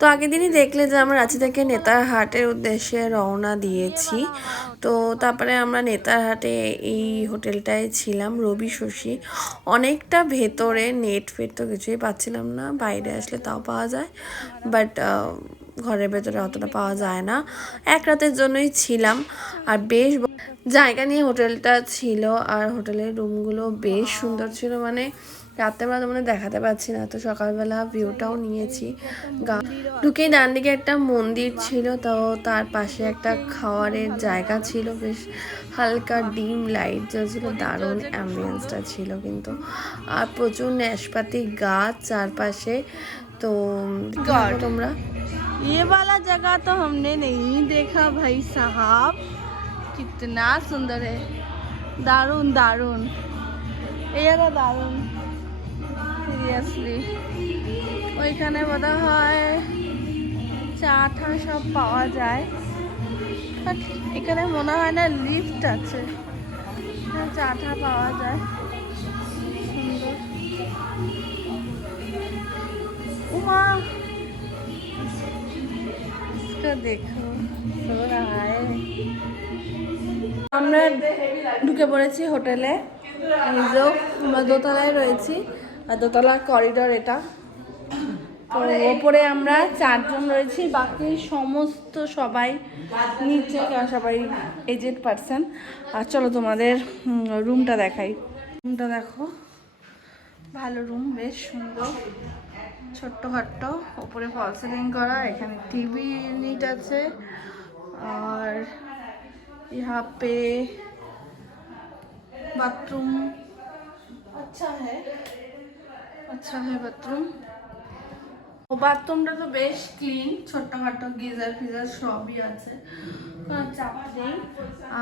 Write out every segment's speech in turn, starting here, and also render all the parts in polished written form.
তো আগের দিনই দেখলে যে আমরা রাঁচি থেকে নেতারহাটের উদ্দেশ্যে রওনা দিয়েছি। তো তারপরে আমরা নেতারহাটে এই হোটেলটায় ছিলাম, রবি শশী। অনেকটা ভেতরে, নেট ফেট তো কিছুই পাচ্ছিলাম না, বাইরে আসলে তাও পাওয়া যায়, বাট ঘরের ভেতরে অতটা পাওয়া যায় না। এক রাতের জন্যই ছিলাম, আর বেশ জায়গা নিয়ে হোটেলটা ছিল, আর হোটেলের রুমগুলো বেশ সুন্দর ছিল। মানে রাত্রেবেলা তোমাদের দেখাতে পাচ্ছি না, তো সকালবেলা ভিউটাও নিয়েছি। ঢুকেই ডান দিকে একটা মন্দির ছিল, তো তার পাশে একটা খাওয়ারের জায়গা ছিল, বেশ হালকা ডিম লাইট জ্বলছিল, দারুণ অ্যাম্বিয়েন্সটা ছিল কিন্তু। আর প্রচুর নাশপাতি গাছ চারপাশে। তো তোমরা ये वाला जगह तो हमने नहीं देखा भाई साहब, कितना सुंदर है, दारुण दारुण, ये दारुण সিরিয়াসলি। ওইখানে বোধ হয় চা ঠা সব পাওয়া যায়, বাট এখানে মনে হয় না লিফট আছে, চা ঠা পাওয়া যায়। সুন্দর উমা, দেখো আমরা ঢুকে পড়েছি হোটেলে। এই যে আমরা দোতলায় রয়েছি, আর দোতলার করিডোর এটা। তো ওপরে আমরা 4 জন রয়েছি, বাকি সমস্ত সবাই নিচে, কারণ সবাই এজেড পার্সন। আর চলো তোমাদের রুমটা দেখাই। রুমটা দেখো, ভালো রুম, বেশ সুন্দর, ছোট্ট খাট্ট, ওপরে ফল সিলিং করা, এখানে টিভি ইউনিট আছে, আর यहाँ पे बाथरूम अच्छा है बाथरूम। বাথরুমটা তো বেশ ক্লিন, ছোট্টখাটো গিজার ফিজার সবই আছে, কোনো চাপ নেই।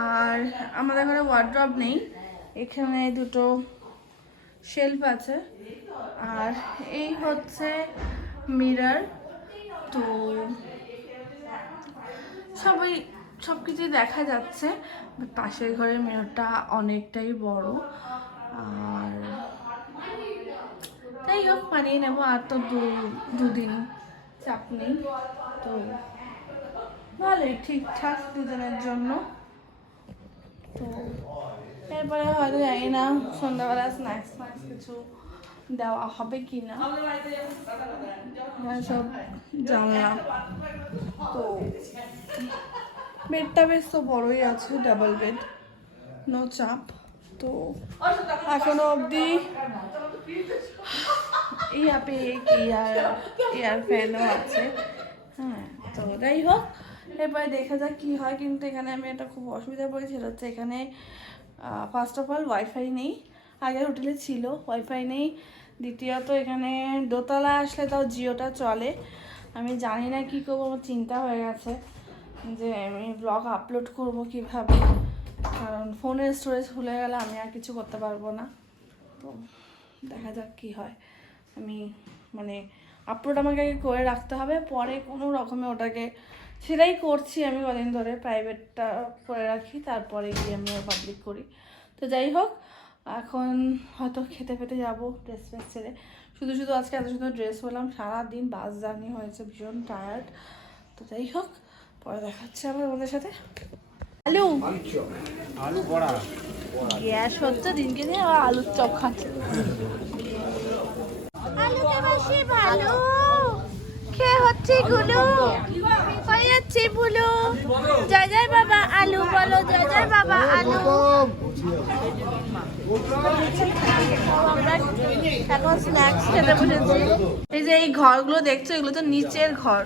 আর আমাদের ঘরে ওয়ার্ড্রব নেই, এখানে দুটো শেলফ আছে, আর এই হচ্ছে মিরর। তো সব কিছুই দেখা যাচ্ছে। পাশের ঘরের মিররটা অনেকটাই বড়, আর তাই হোক মানিয়ে নেবো। আর তো দুদিন চাপ নেই, তো ভালোই, ঠিকঠাক দুজনের জন্য। তো এরপরে হয়তো জানি না সন্ধ্যাবেলা স্ন্যাক্স কিছু দেওয়া হবে কি না, সব জানলাম। তো বেডটা বেশ তো বড়ই আছে, ডাবল বেড, নো চাপ। তো এখনো অবধি ইয়াপে এয়ার ফ্যানও আছে। হ্যাঁ, তো যাই হোক, এরপরে দেখা যাক কী হয়। কিন্তু এখানে আমি একটা খুব অসুবিধা পড়েছি, সেটা হচ্ছে এখানে ফার্স্ট অফ অল ওয়াইফাই নেই। আগের হোটেলে ছিল, ওয়াইফাই নেই। দ্বিতীয়ত এখানে দোতলা আসলে তাও জিওটা চলে। আমি জানি না কী করবো, আমার চিন্তা হয়ে গেছে যে আমি ব্লগ আপলোড করব কিভাবে, কারণ ফোনের স্টোরেজ ফুলে গেলে আমি আর কিছু করতে পারবো না। তো দেখা যাক কী হয়। আমি মানে আপলোড আমাকে আগে করে রাখতে হবে, পরে কোনো রকমে ওটাকে, সেটাই করছি আমি কদিন ধরে, প্রাইভেটটা করে রাখি, তারপরে গিয়ে আমি পাবলিক করি। তো যাই হোক, এখন হয়তো খেতে পেতে যাবো ড্রেস ফ্রেস ছেড়ে। শুধু আজকে এত সুন্দর ড্রেস পেলাম, সারাদিন বাস জার্নি হয়েছে, ভীষণ টায়ার্ড। তো যাই হোক, পরে দেখা হচ্ছে আবার আমাদের সাথে। আলু বড়া, গ্যাস হচ্ছে দিনকে দিন, আবার আলুর চপ খাচ্ছে। আলুকে বেশি ভালো খেয়ে হচ্ছে গুলো হয়ে যাচ্ছে বুলো। জয় জয় বাবা আলু, বলো জয় জয় বাবা আলু। এখন স্ন্যাক্স খেতে বসেছি। এই যে এই ঘরগুলো দেখছো, এগুলো তো নিচের ঘর।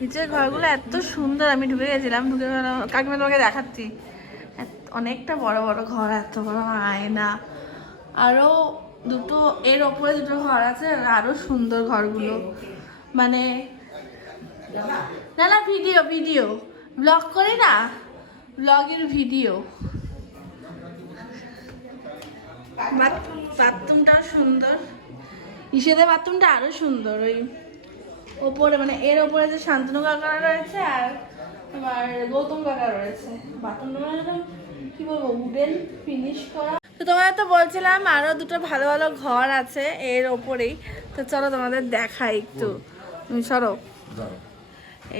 নিচের ঘরগুলো এত সুন্দর, আমি ঢুকে গেছিলাম, ঢুকে কাকিমা তোমাকে দেখাচ্ছি, অনেকটা বড় বড় ঘর, এত বড় আয়না, আরো দুটো এর ওপরে দুটো ঘর আছে, আরো সুন্দর ঘরগুলো। মানে না ভিডিও ব্লগ করি না, ব্লগের ভিডিও। বাথরুমটাও সুন্দর, ইসেদের বাথরুমটা আরো সুন্দর। ওই ওপরে মানে এর ওপরে যে শান্তনু কাকা রয়েছে আর তোমার গৌতম কাকা রয়েছে, বাথরুমটা একদম কি বলবো, উডেন ফিনিশ করা। তো তোমাদের তো বলছিলাম আরো দুটো ভালো ভালো ঘর আছে এর ওপরেই। তো চলো তোমাদের দেখাই একটু, সরো।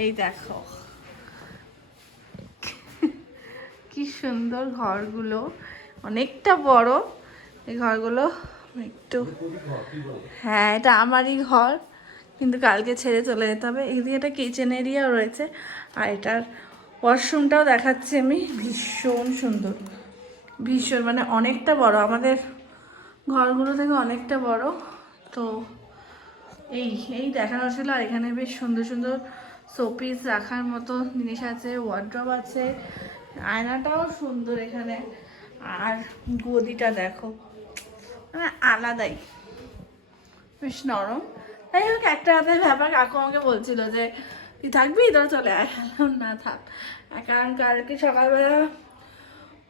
এই দেখো কি সুন্দর ঘরগুলো, অনেকটা বড় এই ঘরগুলো। একটু হ্যাঁ এটা আমারই ঘর, কিন্তু কালকে ছেড়ে চলে যেতে হবে। এদিকে একটা কিচেন এরিয়াও রয়েছে, আর এটার ওয়াশরুমটাও দেখাচ্ছি আমি। ভীষণ সুন্দর, ভীষণ মানে অনেকটা বড়, আমাদের ঘরগুলো থেকে অনেকটা বড়। তো এই এই দেখানো ছিল। আর এখানে বেশ সুন্দর সুন্দর শোপিস রাখার মতো জিনিস আছে, ওয়ার্ড্রব আছে, আয়নাটাও সুন্দর এখানে। আর গদিটা দেখো মানে আলাদাই, বেশ নরম। তাই হোক, একটা হাতের ব্যাপার। কাকু আমাকে বলছিল যে তুই থাকবি, তোরা চলে আয়। না থাক, কারণ কালকে সকালবেলা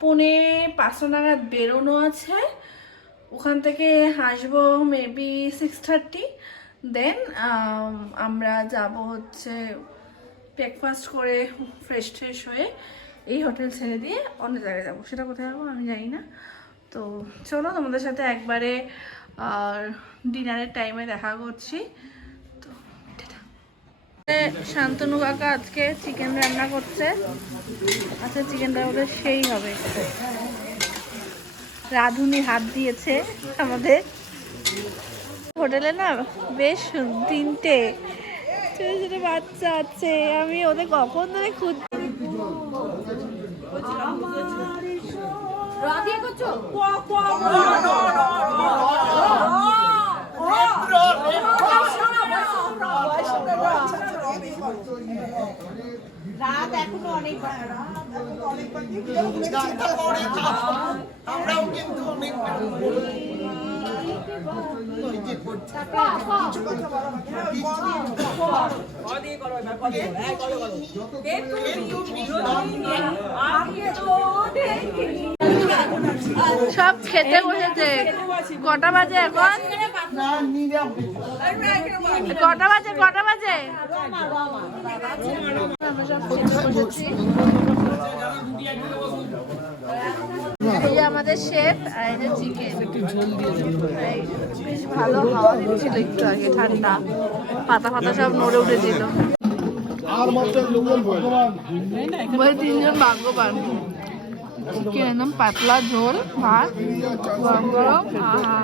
4:45 নাগাদ বেরোনো আছে। ওখান থেকে আসবো মেবি 6:30। দেন আমরা যাব হচ্ছে ব্রেকফাস্ট করে ফ্রেশ ট্রেশ হয়ে এই হোটেল ছেড়ে দিয়ে অন্য জায়গায় যাবো। সেটা কোথায় যাবো আমি জানি না। তো চলো তোমাদের সাথে একবারে ডিনারের টাইমে দেখা করছি। তো শান্তনু কাকা আজকে চিকেন রান্না করছে। আচ্ছা চিকেনটা ওটা সেই হবে, রাঁধুনি হাত দিয়েছে আমাদের। হোটেলে না বেশ 3টে ছোট ছোট বাচ্চা আছে, আমি ওদের কখন ধরে খুঁজছি। রাত এখনো অনেক আমরাও কিন্তু অনেক সব খেতে বসেছে। কটা বাজে এখন? কটা বাজে? আমরা সব খেতে বসেছি। এই যে আমাদের শেফ, আর এই যে চিকেন। বেশ ভালো হাওয়া দিচ্ছিল একটু আগে, ঠান্ডা, পাতা পাতা সব নড়ে উঠেছিল। ওই 3জন ভাগ্যবান। চিকেন একদম পাতলা ঝোল, ভাত গরম গরম, আহা।